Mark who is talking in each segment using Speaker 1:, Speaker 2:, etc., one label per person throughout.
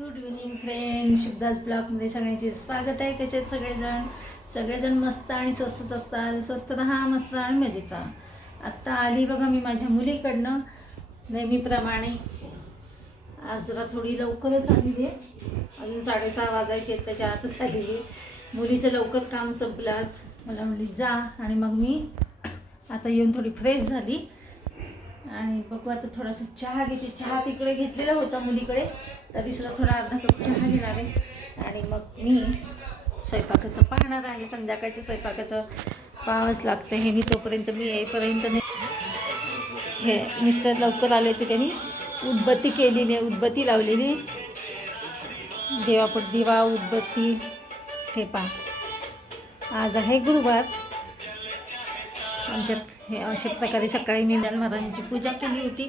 Speaker 1: Good evening friend शुभदास ब्लॉगमध्ये सगळ्यांचे स्वागत आहे. कसे आहेत सगळेजण? सगळेजण मस्त आणि स्वस्तच असतात. स्वस्त राहा मस्त आणि मजेत राहा आत्ता आली बघा मी माझ्या मुलीकडनं. नेहमीप्रमाणे आज जरा थोडी लवकरच आलेली आहे. अजून साडेसहा वाजायचे आहेत त्याच्या आतच आलेली मुलीचं लवकर काम संपलं आज. मला म्हणली जा. आणि मग मी आता येऊन थोडी फ्रेश झाली. आणि बघू आता थोडासा चहा घेते. चहा तिकडे घेतलेला होता मुलीकडे. तर सुद्धा थोडा अर्धा कप चहा घेणार आहे. आणि मग मी स्वयंपाकाचं पाहणार आहे. संध्याकाळच्या स्वयंपाकाचं पाहावंच लागतं. हे मी तोपर्यंत मी येईपर्यंत नाही हे मिस्टर लवकर आले ते त्यांनी. उदबत्ती केलेली आहे. उदबत्ती लावलेली देवापट दिवा उदबत्ती. हे पहा. आज आहे गुरुवार. आमच्यात हे अशा प्रकारे सकाळी मी महाराजांची पूजा केली होती.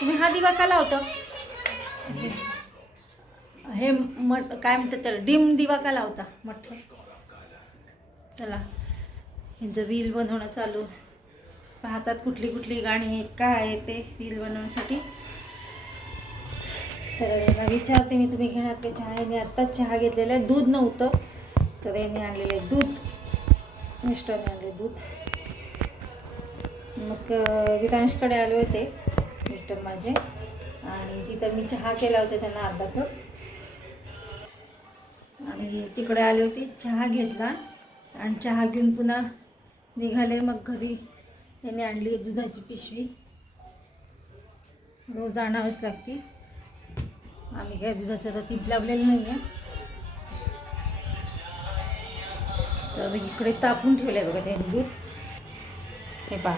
Speaker 1: तुम्ही हा दिवा का लावता? हे मठ काय म्हणतात तर डिम दिवा का लावता? मठ. चला. ह्यांचं रील बनवणं चालू. पाहतात कुठली कुठली गाणी आहेत काय आहे ते रील बनवण्यासाठी. चला यांना विचारते मी तुम्ही घेणार का चहा? याने आत्ताच चहा घेतलेला आहे. दूध नव्हतं. तर याने आणलेलं आहे दूध. मिस्टरने आणले दूध. मग गीतांशकडे आले होते मिस्टर माझे. आणि तिथं मी चहा केला होता त्यांना अर्धा कप. आणि तिकडे आले होते चहा घेतला. आणि चहा घेऊन पुन्हा निघाले. मग घरी त्याने आणली दुधाची पिशवी. रोज आणावीच लागते. आम्ही काय दुधाचं रतीब लावलेलं नाही आहे तर इकडे तापून ठेवलं आहे बघा त्यांनी दूध. हे पहा.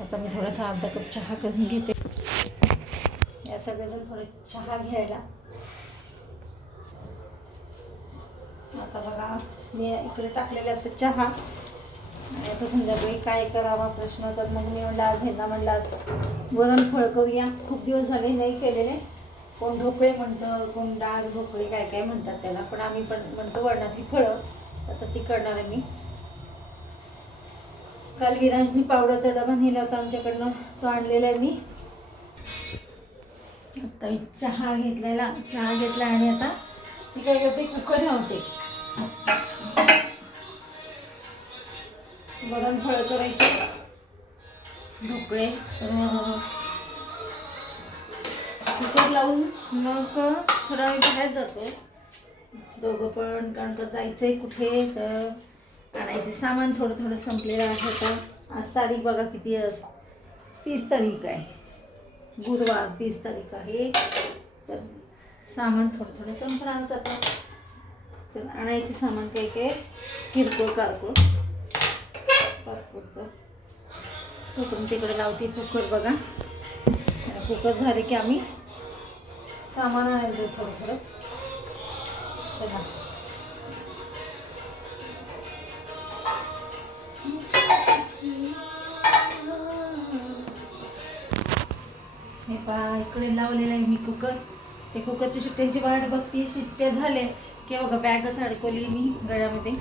Speaker 1: आता मी थोडासा अर्धा कप चहा करून घेते. या सगळेजण थोडे चहा घ्यायला. आता बघा मी इकडे टाकलेला आता चहा. आणि आता संध्याकाळी काय करावा प्रश्न तर मग मी म्हणलं आज ह्यांना म्हणलं आज वरणफळ करूया. खूप दिवस झाले नाही केलेले. कोण ढोकळे म्हणतं कोण डाळ ढोकळे काय काय म्हणतात त्याला. पण आम्ही पण म्हणतो वरणातली फळं. आता ती करणार आहे मी. काल विरांशनी पावडाचा डबा नेला होता आमच्याकडनं. तो आणलेला आहे मी. आता मी चहा घेतलेला चहा घेतला आणि आता ती काय करते कुकर लावते. वरण फळं करायचे. ढोकळे कुकर लावून मग थोडा वेळ बाहेर जातो दोघं पण कारण का जायचं आहे कुठे तर आणायचे सामान थोडं थोडं संपलेलं आहे तर आज तारीख बघा किती अस तीस तारीख आहे. गुरुवार तीस तारीख आहे. तर सामान थोडं थोडं संपणारच आता. तर आणायचे सामान काय काय? किरकोळ कारकोळ. पाचपुरतं कुकर तिकडे लावते कुकर बघा. कुकर झाले की आम्ही सामान आणायचं थोडं थोडं. चला हे पहा इकडे लावलेलं आहे मी कुकर. ते कुकरच्या शिट्ट्यांची वाट बघते शिट्ट्या झाले की बघा बॅगच अडकवली मी गळ्यामध्ये.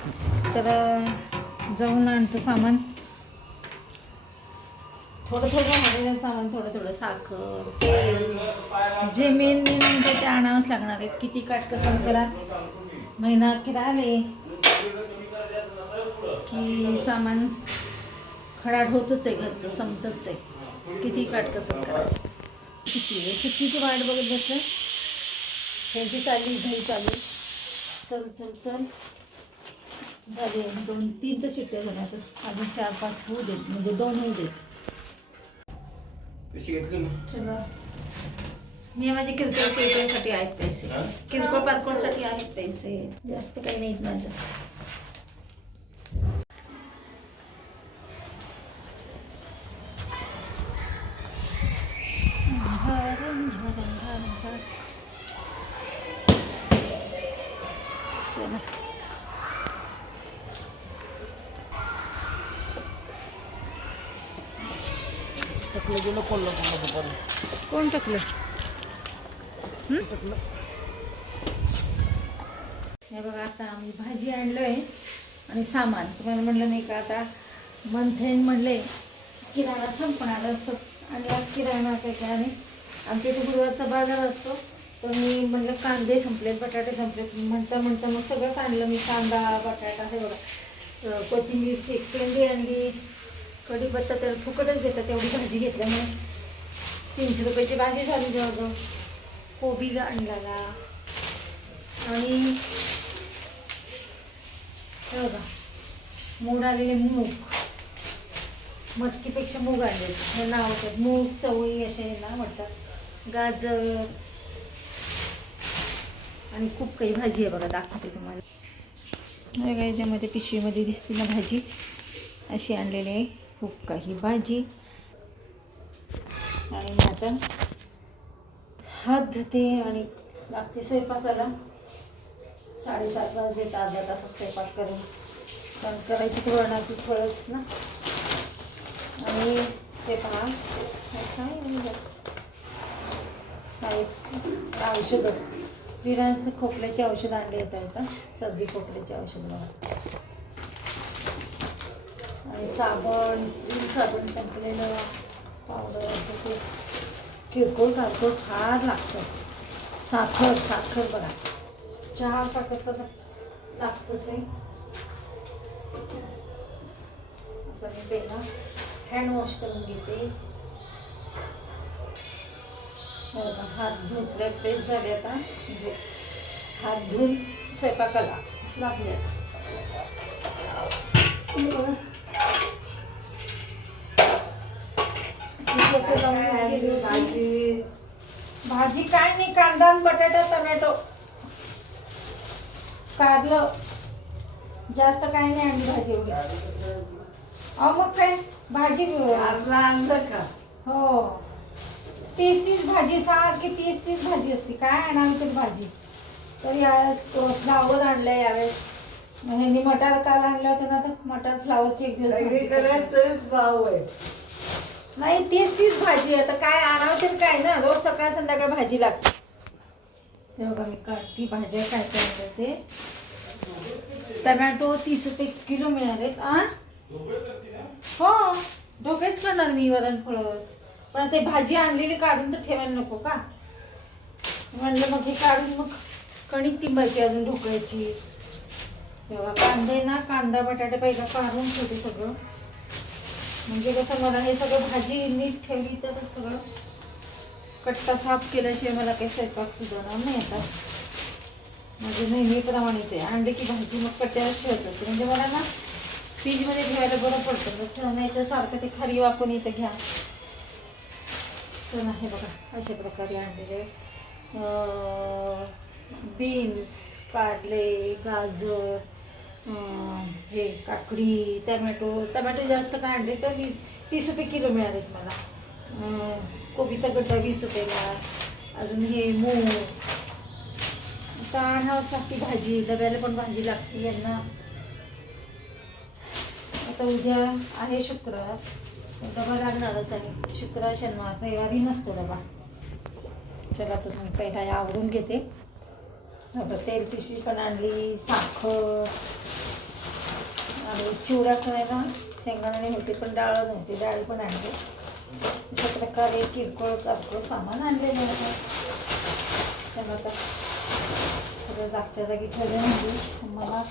Speaker 1: तर जाऊन आणतो सामान. थोडं थोडं आणलेलं सामान थोडं थोडं साखर तेल. जे मेन मेन म्हणजे ते आणावंच लागणार आहे किती काटकसर करा? महिना अखेर आले की सामान खडाट होतच आहे घरचं संपतच आहे. किती काटकसर करा? किती आहे? कितीची वाट बघत बसलं त्यांची चालली घरी चालू. चल चल चल. झाले दोन तीन तर शिट्ट्या झाल्या तर अजून चार पाच होऊ देत. म्हणजे दोन होऊ देत.
Speaker 2: कशी घेतली ना?
Speaker 1: चला. मी माझे किरकोळ किरकोळसाठी आहेत पैसे. किरकोळ पारकोळसाठी आहेत पैसे. जास्त काही नाहीत माझं.
Speaker 2: टाकलं गेलं कोल्हापूरला दुपारी
Speaker 1: कोण टाकलं?
Speaker 2: टाकलं
Speaker 1: हे बघा आता आम्ही भाजी आणलोय आणि सामान. तुम्हाला म्हणलं नाही का आता मंथ एंड म्हणले किराणा संपणार असतं. आणि किराणा काय काय आणि आमच्या इथे गुरुवारचा बाजार असतो. तर मी म्हणलं कांदे संपलेत बटाटे संपलेत म्हणता म्हणता मग सगळंच आणलं मी कांदा बटाटा हे बघा. कोथिंबीरची पेंडी आणली. कढीपत्ता त्याला फुकटच देतात तेवढी भाजी घेतल्यामुळे. तीनशे रुपयाची भाजी झाली जवळजवळ. कोबी आणला आणि हे बघा मूग आलेले मूग. मटकीपेक्षा मूग आले हे नाव होतात मूग चवळी असे ना म्हणतात. गाजर. आणि खूप काही भाजी आहे बघा दाखवते तुम्हाला. हे बघा, याच्यामध्ये पिशवीमध्ये दिसते ना भाजी. अशी आणलेली आहे. खूप काही भाजी. आणि आता हात धुते आणि लागते स्वयंपाकाला. साडेसात वाजले तर अर्ध्या तासात स्वयंपाक करेन. कारण करायची वळणार ती फळच ना. आणि ते पहा हे औषधं. विरांचं खोकल्याचे औषध आणले येत आता. सर्दी खोकल्याचे औषध बघा. आणि साबण विम साबण संपलेलं पावडर ते. किरकोळ कारकोळ फार लागतं. साखर साखर बघा. चहा साखर तर लागतच आहे. आता मी पहिला हँड वॉश करून घेते. हात धुतले फ्रेश झाले आता. म्हणजे हात धुवून स्वयंपाकाला लागले. गेली होती. भाजी? काय नाही कांदा आणि बटाटा टमॅटो. कारलं. जास्त काय नाही आणली भाजी एवढी. अहो मग काय? भाजी हो. तीस तीस भाजी सारखी तीस तीस भाजी असते. काय आणावी तरी भाजी? तर यावेळेस फ्लावर आणलं यावेळेस. मग ह्यांनी मटार काल आणलं होतं ना तर मटार फ्लावरची एक दिवस भाजी करते. नाही तीस तीस भाजी आता काय आणावं काय ना? रोज सकाळ संध्याकाळ भाजी लागते. तेव्हा मी काढती भाज्या काय काय ते. टमॅटो तीस रुपये किलो मिळालेत. आ? हो ढोकेच करणार मी वरण फळच. पण ते भाजी आणलेली काढून तर ठेवायला नको का? म्हणलं मग हे काढून मग कणिक तिंबायची अजून ढोकळ्याची. तेव्हा कांदे ना कांदा बटाटे पहिला काढून ठेवते सगळं. म्हणजे कसं मला हे सगळं भाजी नीट ठेवली तर सगळं कट्टा साफ केल्याशिवाय मला काही स्वयंपाक सुधारणार नाही आता म्हणजे नेहमीप्रमाणेच आहे. अंडे की भाजी मग कट्ट्यावर ठेवत असते. म्हणजे मला ना फ्रीजमध्ये ठेवायला बरं पडतं. नाही तर सारखं ते खरी वाकून इथं घ्या. सण आहे बघा. अशा प्रकारे आणलेले बीन्स कारले गाजर हे काकडी टमॅटो टमॅटो जास्त काय आणले तर वीस तीस रुपये किलो मिळालेत मला कोबीचा गड्डा वीस रुपयाला अजून हे मूग. आता आणावंच लागते भाजी डब्याला पण भाजी लागते यांना. आता उद्या आहे शुक्रवार. डबा लागणारच आहे. शुक्रवार शनिवार रविवारी नसतो डबा. चला तर मी पहिला हे आवरून घेते. तेल पिशवी पण आणली साखर. आणि चिवडा करायला शेंगदाणे होते पण डाळ नव्हती डाळ पण आणली. अशा प्रकारे किरकोळ करतो सामान आणलेलं आहे. चला आता सगळं जागच्या जागी ठेवले म्हणजे मला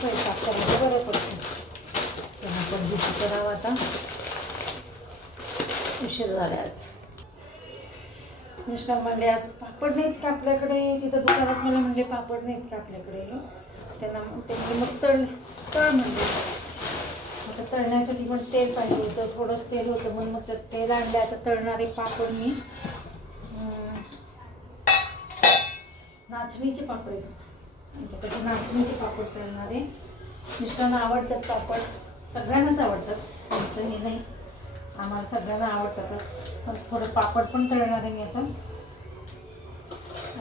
Speaker 1: स्वयंपाक करायला बरं पडतं. चला पण दिवशी करावं आता. उशीर झाला आज. मिस्टर म्हणले आज पापड नाहीत का आपल्याकडे? तिथं दुकानात मला म्हणले पापड नाहीत का आपल्याकडे? त्यांना त्यांनी मग तळ तळ म्हणले. आता तळण्यासाठी पण तेल पाहिजे होतं थोडंच तेल होतं म्हणून मग त्यात तेल आणले. आता तळणारे पापड मी नाचणीचे पापड आहेत. आमच्याकडे नाचणीचे पापड तळणारे. मिस्टरांना आवडतात पापड. सगळ्यांनाच आवडतात. त्यांचं हे नाही. आम्हाला सगळ्यांना आवडतातच. बस थोडं पापड पण तळणार आहे मी आता.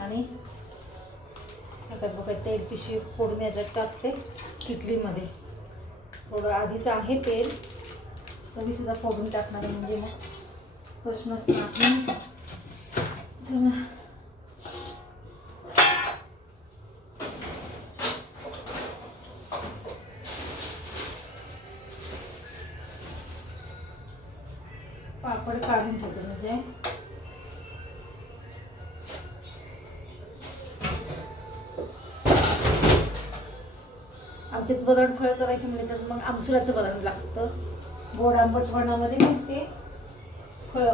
Speaker 1: आणि आता बघा तेल पिशवी फोडून याच्यात टाकते किटलीमध्ये थोडं आधीच आहे तेल तरीसुद्धा फोडून टाकणार आहे म्हणजे मग. प्रश्नच नाही. चला काढून ठेवते म्हणजे. आमच्यात बदाम फळ करायचे म्हणजे त्यात मग आमसुलाचं बदाम लागतं. गोड आंबट वणामध्ये मग ते फळ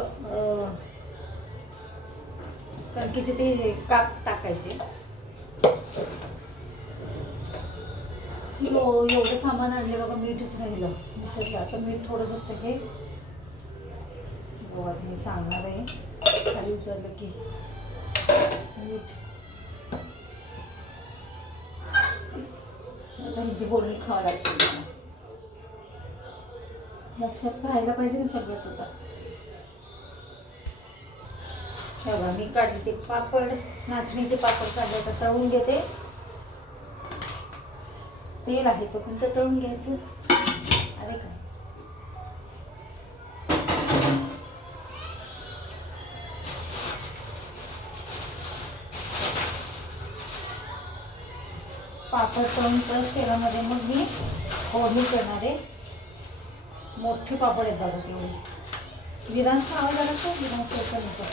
Speaker 1: कणकीचे ते काप टाकायचे. हो, एवढं सामान आणले बघा मीठच राहिलं. मिसरलं आता मीठ थोडंसंच हे आता मी सांगणार आहे. खाली उतरलं की. मीठ आता ह्याची बोलणी खावं लागते लक्षात पाहायला पाहिजे ना सगळंच आता. हे बघा मी काढले ते पापड. नाचणीचे पापड काढले तर तळून घेते. तेल आहे तो पण तळून घ्यायचं. अरे काय? पापड तळून प्लस तेलामध्ये मग मी फोडणी करणार आहे मोठे पापड आहेत बघा तेवढे विरांचा आवाज आला का विधानसभेचा नको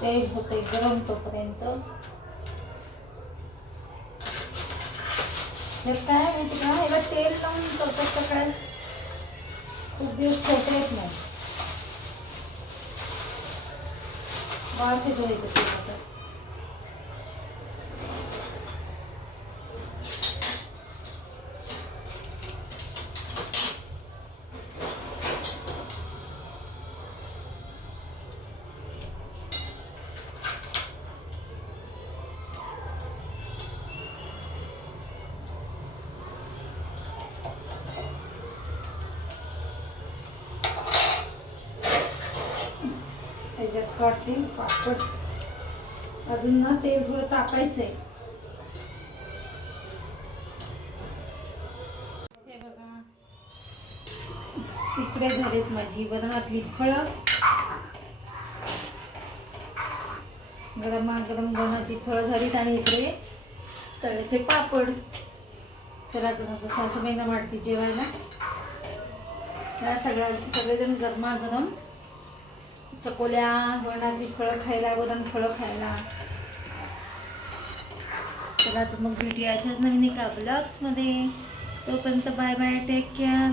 Speaker 1: तेल होते गरम तोपर्यंत. हे काय माहिती का? ह्याला तेल लावून करतात तर काय? खूप दिवस ठेवता येत नाही. वास येतो त्याच्यात काढते पापड. अजून ना तेल थोडं तापायचंय. हे बघा. इकडे झालेत माझी बदामातली फळं. गरमागरम गणाची फळं झालीत आणि इकडे तळे ते पापड. चला तर मग सासूबाईंना वाटते जेवायला. या सगळ्या सगळेजण गरमागरम चकोल्या वरणातली फळं खायला वरण फळं खायला. चला तर मग भेटूया अशाच नवीन एका ब्लॉग्समध्ये तोपर्यंत बाय बाय टेक केअर